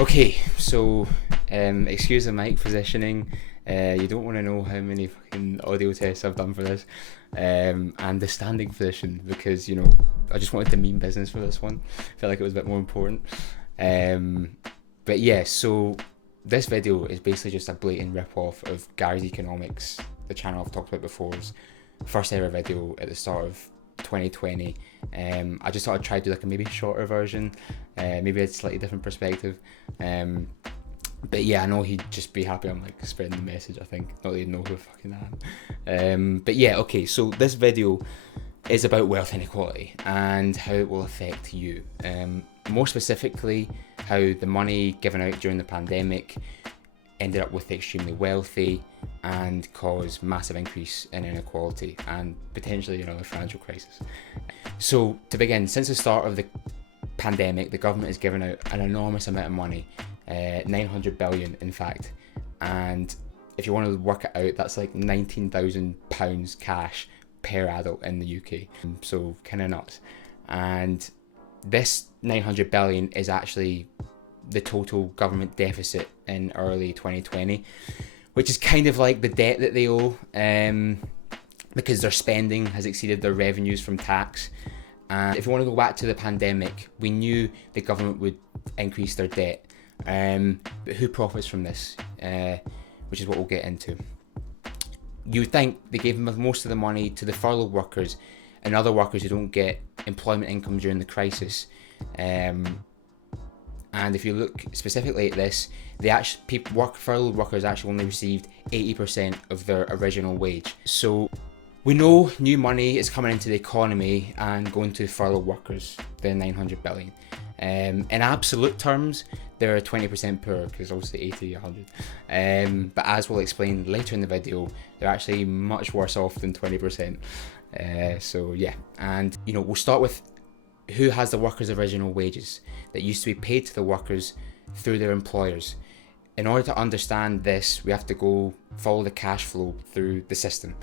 Okay, so excuse the mic positioning. You don't want to know how many fucking audio tests I've done for this, and the standing position because I just wanted to mean business for this one. I felt like it was a bit more important. But yeah, so this video is basically just a blatant rip-off of Gary's Economics, the channel I've talked about before's first ever video at the start of 2020. I just thought I'd try to do like a maybe shorter version, maybe a slightly different perspective. But yeah, I know he'd just be happy I'm like spreading the message, I think. Not that he'd know who fucking I am. But yeah, okay, so this video is about wealth inequality and how it will affect you. More specifically, how the money given out during the pandemic ended up with the extremely wealthy and caused massive increase in inequality and potentially another financial crisis. So to begin, since the start of the pandemic, the government has given out an enormous amount of money, 900 billion in fact, and if you want to work it out, that's like £19,000 cash per adult in the UK, so kind of nuts. And this 900 billion is actually the total government deficit in early 2020, which is kind of like the debt that they owe, because their spending has exceeded their revenues from tax. And if you want to go back to the pandemic, we knew the government would increase their debt, but who profits from this, which is what we'll get into. You would think they gave most of the money to the furloughed workers and other workers who don't get employment income during the crisis. And if you look specifically at this, furloughed workers actually only received 80% of their original wage. So we know new money is coming into the economy and going to furloughed workers, the 900 billion. In absolute terms, they're 20% poorer because obviously 80, 100. But as we'll explain later in the video, they're actually much worse off than 20%. So yeah, and we'll start with who has the workers' original wages that used to be paid to the workers through their employers. In order to understand this, we have to follow the cash flow through the system.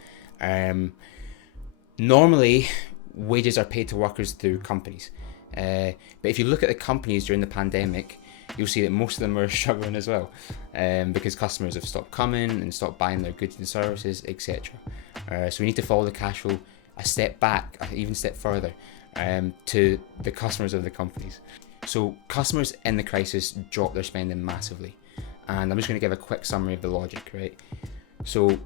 Normally, wages are paid to workers through companies. But if you look at the companies during the pandemic, you'll see that most of them are struggling as well, because customers have stopped coming and stopped buying their goods and services, etc. So we need to follow the cash flow a step back, even a step further, to the customers of the companies. So customers in the crisis dropped their spending massively. And I'm just going to give a quick summary of the logic, right? So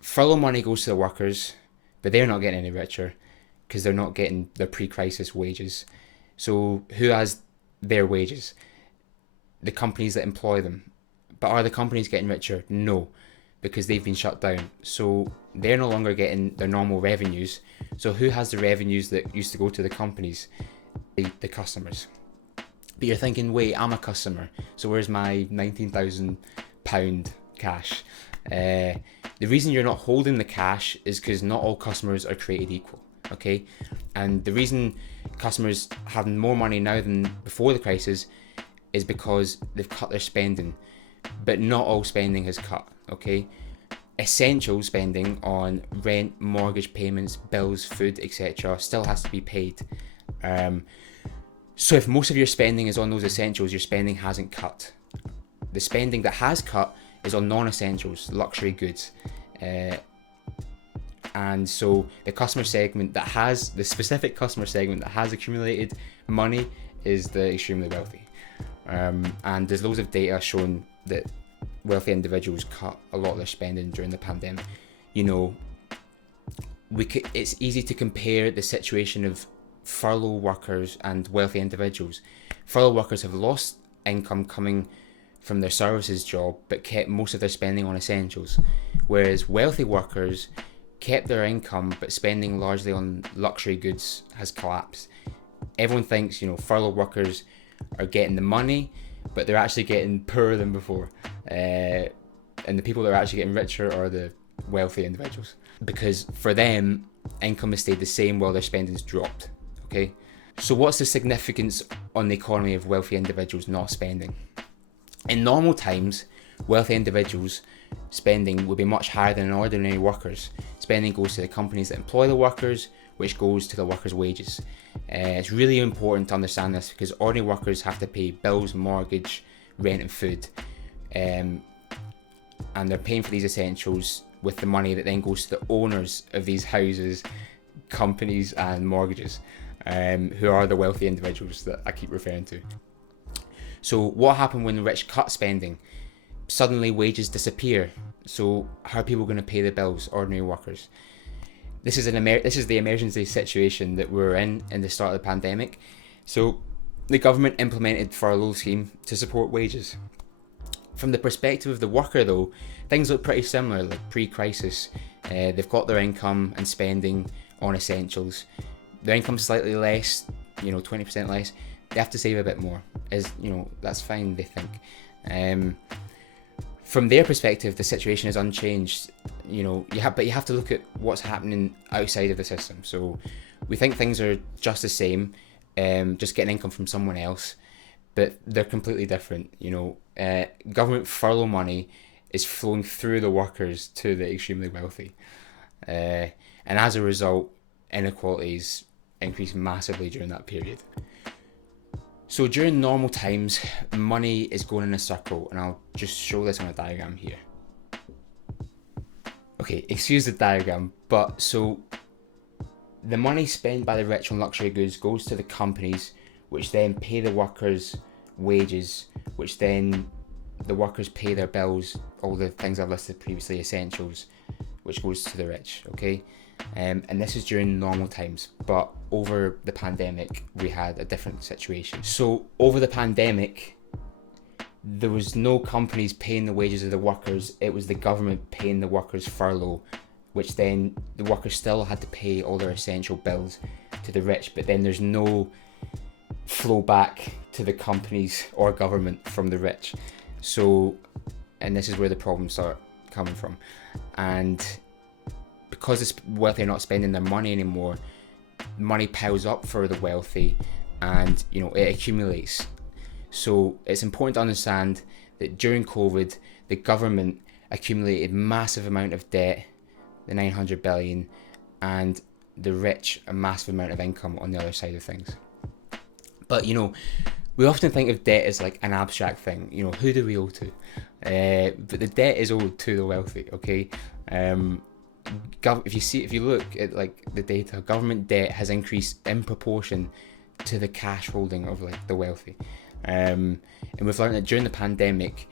furlough money goes to the workers, but they're not getting any richer because they're not getting their pre-crisis wages. So who has their wages? The companies that employ them. But are the companies getting richer? No, because they've been shut down. So they're no longer getting their normal revenues. So who has the revenues that used to go to the companies? The customers. But you're thinking, wait, I'm a customer, so where's my £19,000 cash? The reason you're not holding the cash is because not all customers are created equal, okay? And the reason customers have more money now than before the crisis is because they've cut their spending, but not all spending has cut, okay? Essential spending on rent, mortgage payments, bills, food, etc. still has to be paid. So if most of your spending is on those essentials, your spending hasn't cut. The spending that has cut is on non-essentials, luxury goods. And so the specific customer segment that has accumulated money is the extremely wealthy. And there's loads of data showing that wealthy individuals cut a lot of their spending during the pandemic. It's easy to compare the situation of furlough workers and wealthy individuals. Furlough workers have lost income coming from their services job but kept most of their spending on essentials, whereas wealthy workers kept their income but spending largely on luxury goods has collapsed. Everyone thinks furlough workers are getting the money, but they're actually getting poorer than before, and the people that are actually getting richer are the wealthy individuals, because for them income has stayed the same while their spending's dropped. Okay, so what's the significance on the economy of wealthy individuals not spending? In normal times, wealthy individuals' spending would be much higher than ordinary workers. Spending goes to the companies that employ the workers, which goes to the workers' wages. It's really important to understand this because ordinary workers have to pay bills, mortgage, rent and food, and they're paying for these essentials with the money that then goes to the owners of these houses, companies and mortgages, who are the wealthy individuals that I keep referring to. So what happened when the rich cut spending? Suddenly wages disappear. So how are people going to pay the bills, ordinary workers? This is the emergency situation that we're in the start of the pandemic. So the government implemented furlough scheme to support wages. From the perspective of the worker though, things look pretty similar, like pre-crisis. They've got their income and spending on essentials. Their income's slightly less, 20% less. They have to save a bit more. That's fine, they think. From their perspective, the situation is unchanged. But you have to look at what's happening outside of the system. So we think things are just the same, just getting income from someone else, but they're completely different. Government furlough money is flowing through the workers to the extremely wealthy, and as a result, inequalities increase massively during that period. So during normal times, money is going in a circle, and I'll just show this on a diagram here. Okay, excuse the diagram, but so the money spent by the rich on luxury goods goes to the companies, which then pay the workers wages, which then the workers pay their bills, all the things I've listed previously, essentials, which goes to the rich, okay? And this is during normal times, but over the pandemic, we had a different situation. So over the pandemic, there was no companies paying the wages of the workers, it was the government paying the workers furlough, which then the workers still had to pay all their essential bills to the rich, but then there's no flow back to the companies or government from the rich. So, and this is where the problems start coming from. And because the wealthy are not spending their money anymore, money piles up for the wealthy and it accumulates. So it's important to understand that during COVID, the government accumulated massive amount of debt, the 900 billion, and the rich a massive amount of income on the other side of things. But we often think of debt as like an abstract thing. Who do we owe to? But the debt is owed to the wealthy. Okay. If you look at like the data, government debt has increased in proportion to the cash holding of like the wealthy. And we've learned that during the pandemic,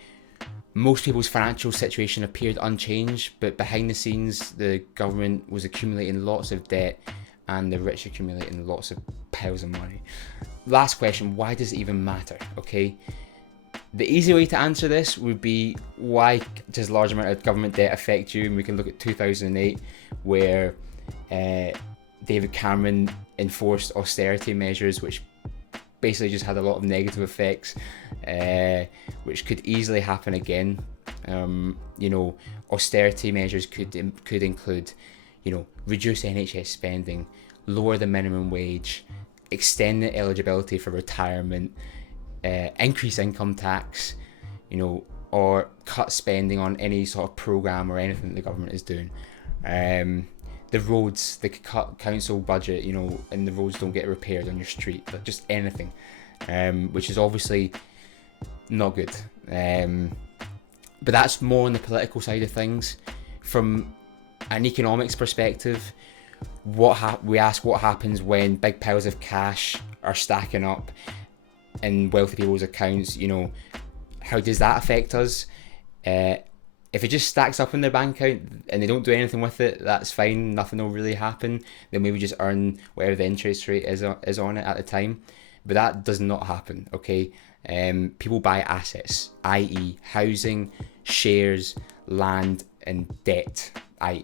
most people's financial situation appeared unchanged, but behind the scenes, the government was accumulating lots of debt and the rich accumulating lots of piles of money. Last question, why does it even matter? Okay, the easy way to answer this would be, why does large amount of government debt affect you? And we can look at 2008, where David Cameron enforced austerity measures, which basically just had a lot of negative effects, which could easily happen again. Austerity measures could include, reduce NHS spending, lower the minimum wage, extend the eligibility for retirement, increase income tax, or cut spending on any sort of program or anything the government is doing. The roads, they could cut council budget, and the roads don't get repaired on your street, but just anything, which is obviously not good. But that's more on the political side of things. From an economics perspective, we ask what happens when big piles of cash are stacking up in wealthy people's accounts. How does that affect us? If it just stacks up in their bank account and they don't do anything with it, that's fine, nothing will really happen. They'll maybe just earn whatever the interest rate is on it at the time. But that does not happen, okay? People buy assets, i.e. housing, shares, land, and debt,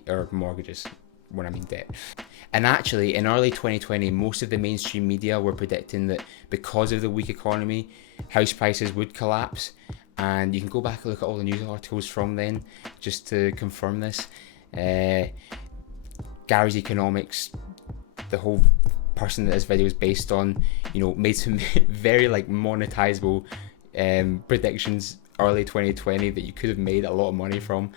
or mortgages, when I mean debt. And actually, in early 2020, most of the mainstream media were predicting that because of the weak economy, house prices would collapse. And you can go back and look at all the news articles from then just to confirm this. Gary's Economics, the whole person that this video is based on, made some very monetizable predictions early 2020 that you could have made a lot of money from.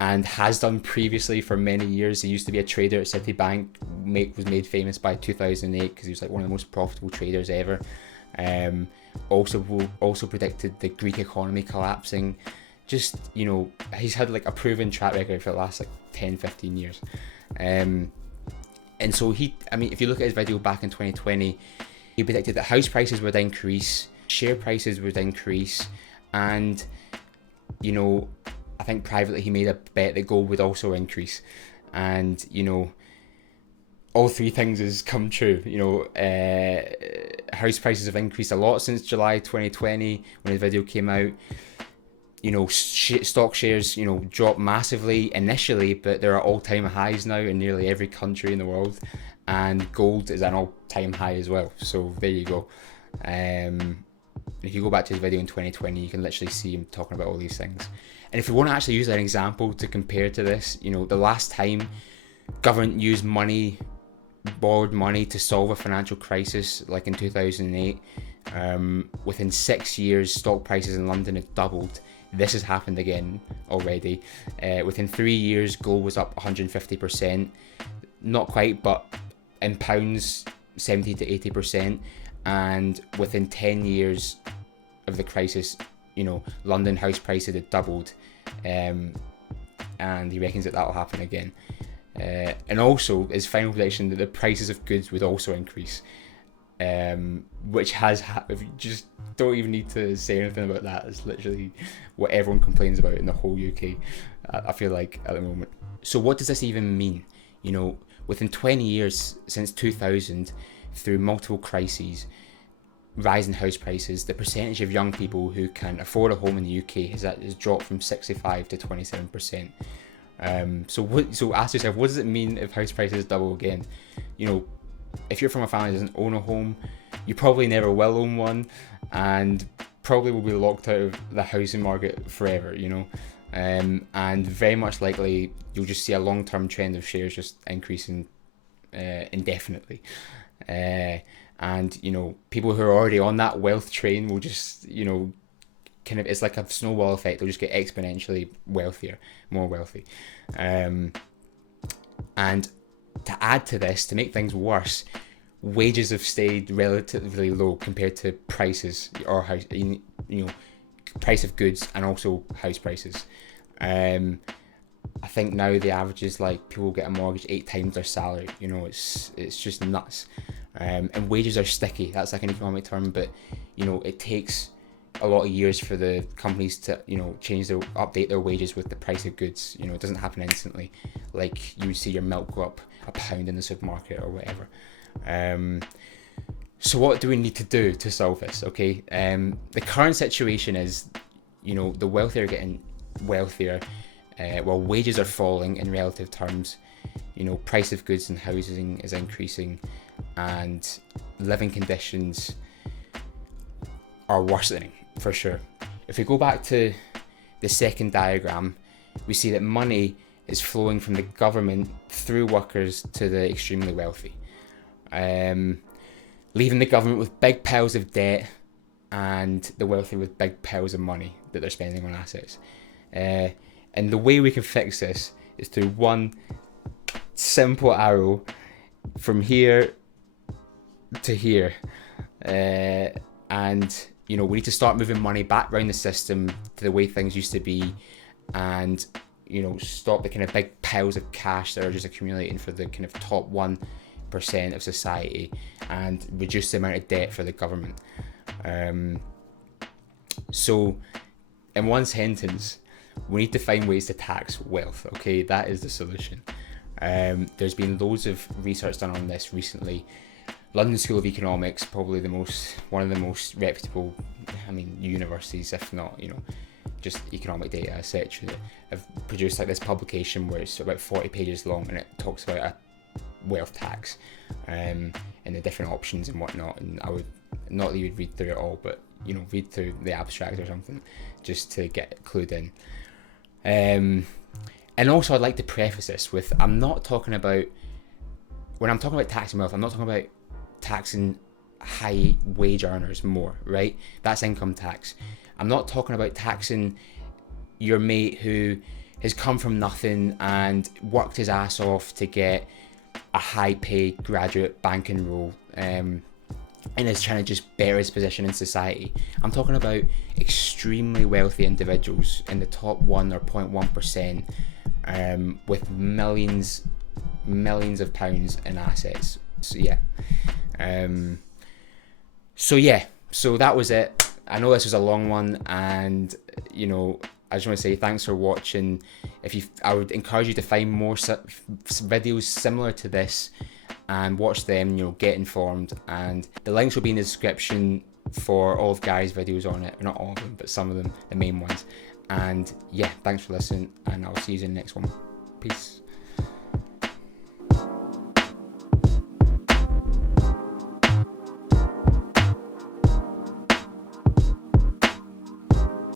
and has done previously for many years. He used to be a trader at Citibank, was made famous by 2008 because he was like one of the most profitable traders ever. Also predicted the Greek economy collapsing. Just, he's had like a proven track record for the last like 10-15 years. And so if you look at his video back in 2020, he predicted that house prices would increase, share prices would increase, and I think privately he made a bet that gold would also increase. And all three things has come true. House prices have increased a lot since July 2020 when his video came out. Stock shares, dropped massively initially, but there are all-time highs now in nearly every country in the world, and gold is at an all-time high as well. So there you go. If you go back to his video in 2020, you can literally see him talking about all these things. And if you want to actually use an example to compare to this, the last time government used borrowed money to solve a financial crisis, like in 2008, within 6 years, stock prices in London had doubled. This has happened again already. Within 3 years, gold was up 150%. Not quite, but in pounds, 70 to 80%. And within 10 years of the crisis, London house prices had doubled. And he reckons that will happen again. And also, his final prediction that the prices of goods would also increase. Which has happened. You just don't even need to say anything about that. It's literally what everyone complains about in the whole UK, I feel like, at the moment. So what does this even mean? Within 20 years, since 2000, through multiple crises, rise in house prices, the percentage of young people who can afford a home in the UK has dropped from 65 to 27%. So ask yourself, what does it mean if house prices double again? If you're from a family that doesn't own a home, you probably never will own one, and probably will be locked out of the housing market forever, and very much likely you'll just see a long-term trend of shares just increasing indefinitely. And people who are already on that wealth train will just, it's like a snowball effect. They'll just get exponentially wealthier, more wealthy. And to add to this, to make things worse, wages have stayed relatively low compared to prices or house, price of goods and also house prices. I think now the average is like people get a mortgage 8 times their salary. It's just nuts. And wages are sticky. That's like an economic term, but it takes a lot of years for the companies to update their wages with the price of goods. It doesn't happen instantly, like you would see your milk go up £1 in the supermarket or whatever. So what do we need to do to solve this? Okay, the current situation is, the wealthy are getting wealthier, while wages are falling in relative terms. Price of goods and housing is increasing, and living conditions are worsening for sure. If we go back to the second diagram, we see that money is flowing from the government through workers to the extremely wealthy, leaving the government with big piles of debt and the wealthy with big piles of money that they're spending on assets. And the way we can fix this is through one simple arrow from here to here. And we need to start moving money back around the system to the way things used to be, and stop the kind of big piles of cash that are just accumulating for the kind of top 1% of society, and reduce the amount of debt for the government. So in one sentence, we need to find ways to tax wealth. Okay, that is the solution. There's been loads of research done on this recently. London School of Economics, probably one of the most reputable, universities, if not, just economic data, etc., have produced like this publication where it's about 40 pages long, and it talks about a wealth tax, and the different options and whatnot. And I would, not that you would read through it all, but read through the abstract or something just to get clued in. And also, I'd like to preface this with, when I'm talking about taxing wealth, I'm not talking about taxing high wage earners more, right? That's income tax. I'm not talking about taxing your mate who has come from nothing and worked his ass off to get a high paid graduate banking role, and is trying to just better his position in society. I'm talking about extremely wealthy individuals in the top 1 or 0.1%, with millions of pounds in assets. So that was it. I know this was a long one, and I just want to say thanks for watching. I would encourage you to find more videos similar to this and watch them, get informed, and the links will be in the description for all of Gary's videos on it. Not all of them, but some of them, the main ones. And yeah, thanks for listening, and I'll see you in the next one. Peace.